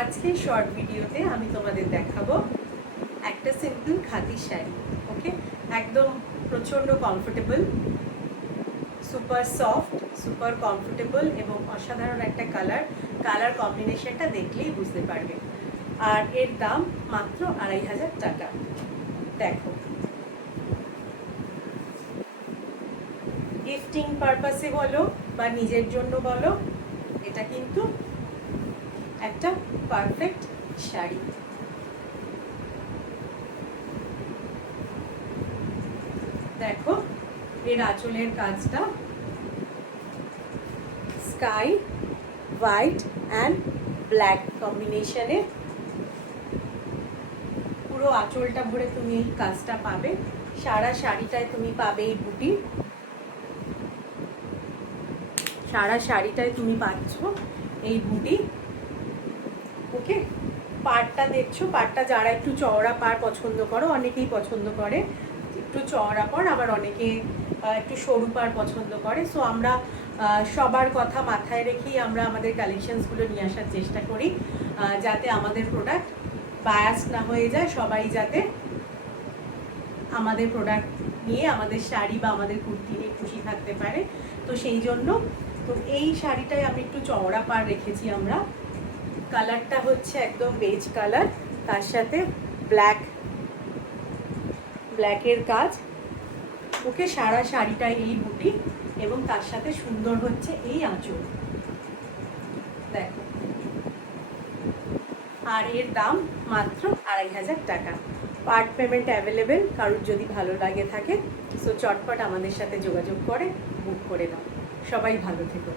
আজকে শর্ট ভিডিওতে আমি তোমাদের দেখাবো একটা সিম্পল খাদি শাড়ি। ওকে, একদম প্রচণ্ড comfortable, super soft, super comfortable এবং অসাধারণ একটা কালার কম্বিনেশনটা দেখলেই বুঝতে পারবে। আর এর দাম মাত্র 2500 টাকা। দেখো, গিফটিং পারপাসে বলো বা নিজের জন্য বলো, এটা কিন্তু একটা পারফেক্ট শাড়ি। দেখো, এর আঁচলের কাজটা স্কাই হোয়াইট অ্যান্ড ব্ল্যাক কম্বিনেশনে পুরো আঁচলটা ভরে তুমি এই কাজটা পাবে। সারা শাড়িটায় তুমি পাবে এই বুটি, সারা শাড়িটায় তুমি পাচ্ছ এই বুটি। ওকে, পাড়টা দেখছো, পাড়টা যারা একটু চওড়া পাড় পছন্দ করো, অনেকেই পছন্দ করে একটু চওড়া পাড়, আবার অনেকে একটু সরু পাড় পছন্দ করে। সো আমরা সবার কথা মাথায় রেখেই আমরা আমাদের কালেকশনসগুলো নিয়ে আসার চেষ্টা করি, যাতে আমাদের প্রোডাক্ট বায়াস না হয়ে যায়, সবাই যাতে আমাদের প্রোডাক্ট নিয়ে, আমাদের শাড়ি বা আমাদের কুর্তি নিয়ে খুশি থাকতে পারে। তো সেই জন্য তো এই শাড়িটায় আমি একটু চওড়া পাড় রেখেছি আমরা। কালারটা হচ্ছে একদম বেজ কালার, তার সাথে ব্ল্যাকের কাজ। ওকে, সারা শাড়িটায় এই বুটি এবং তার সাথে সুন্দর হচ্ছে এই আঁচল। দেখো, আর এর দাম মাত্র 2500 টাকা। পার্ট পেমেন্ট অ্যাভেলেবেল, কারোর যদি ভালো লাগে থাকে সো চটপট আমাদের সাথে যোগাযোগ করে বুক করে নাও। সবাই ভালো থেকো।